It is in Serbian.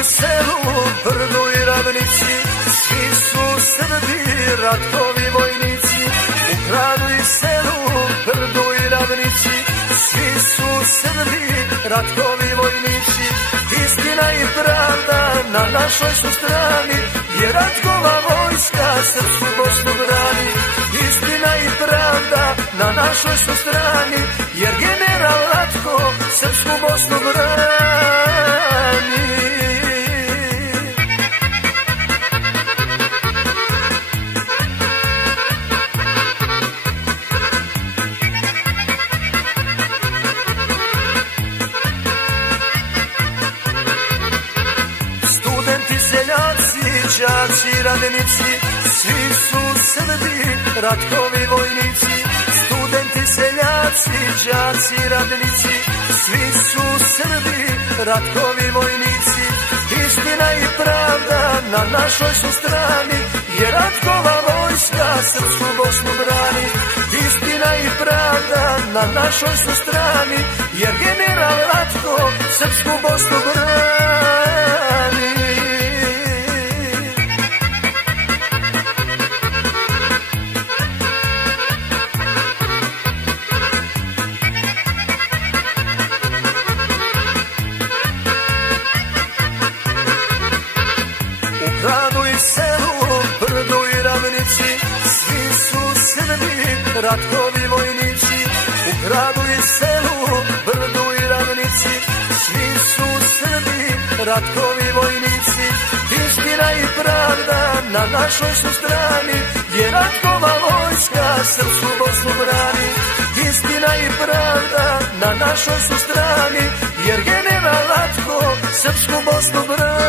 i selu, Brdu i Ravnici, svi su Srbi, Ratkovi vojnici. U gradu i selu, Brdu i Ravnici, svi su Srbi, Ratkovi vojnici. Istina i pravda na našoj su strani, jer Ratkova vojska srpsku Bosnu brani. Istina i pravda na našoj su strani, jer general Ratko srpsku Bosnu brani. Studenti, seljaci, đaci, radnici, svi su Srbi, Ratkovi vojnici. Studenti, seljaci, đaci, radnici, svi su Srbi, Ratkovi vojnici. Istina i pravda na našoj su strani, jer Ratkova vojska srpsku Bosnu brani. Istina i pravda na našoj su strani, jer general Ratko srpsku Bosnu brani. U gradu i selu, Brdu i Ravnici, svi su Srbi, Ratkovi vojnici. U gradu i selu, Brdu i Ravnici, svi su Srbi, Ratkovi vojnici. Istina i pravda na našoj su strani, jer Ratkova vojska srpsku Bosnu brani. Istina i pravda na našoj su strani, jer general Ratko srpsku Bosnu brani.